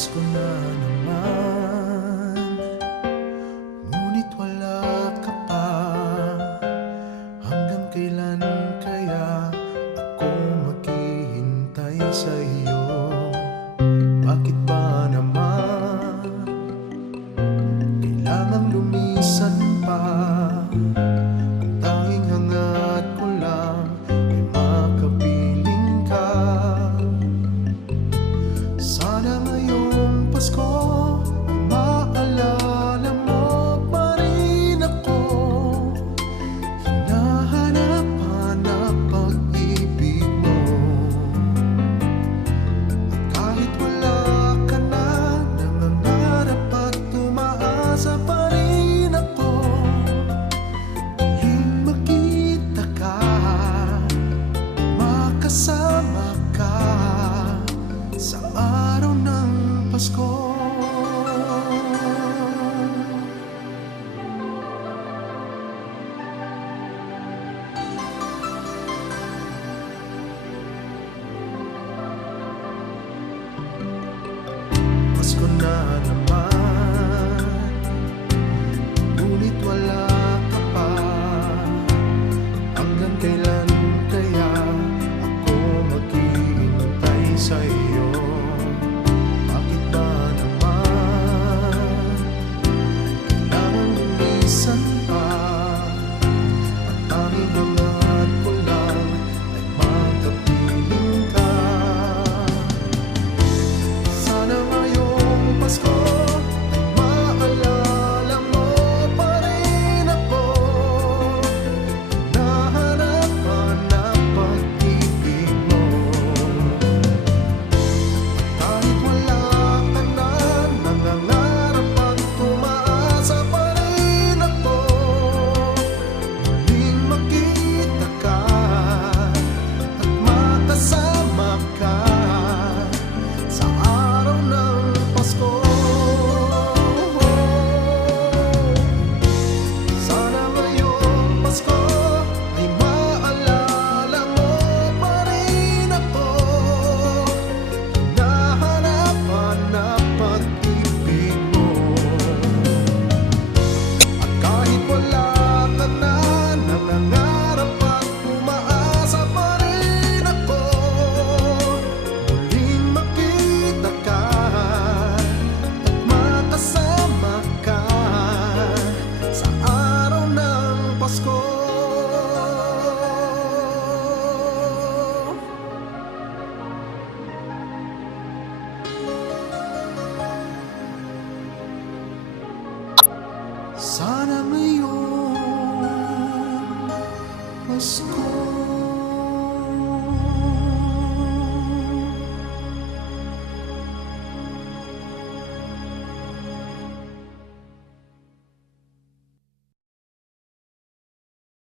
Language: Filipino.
Pasko na naman, ngunit wala ka pa. Hanggang kailan kaya ako maghihintay sa iyo? Bakit ba naman kailangang lumisan pa? Ang tanging hangat ko lang ay makapiling ka. Sana ngayong Pasko ay maalala mo pa rin ako. Hinahanap-hanap pag-ibig mo. At kahit wala ka na, nangangarap at tumaasa pa rin ako. Muling makita ka, makasama ka sa araw ng Pasko. Pasko na naman, ngunit wala ka pa. Hanggang kailan kaya ako maghihintay sa iyo? Bakit ba naman kailangang lumisan pa? Ang tanging hangat ko lang ay makapiling ka. Sana ngayong Pasko ay maalala mo pa rin ako. Hinahanap-hanap pag-ibig mo. Kahit wala ka na, nangangarap at tumaasa pa rin ako. Muling makita ka at makasama ka sa araw ng Pasko. Sana ngayong Pasko ay maalala mo pa rin ako. Hinahanap-hanap pag-ibig mo. At kahit wala ka na, nangangarap at umaasa pa rin ako. Muling makita ka at makasama ka sa araw ng Pasko. Sana ngayong Pasko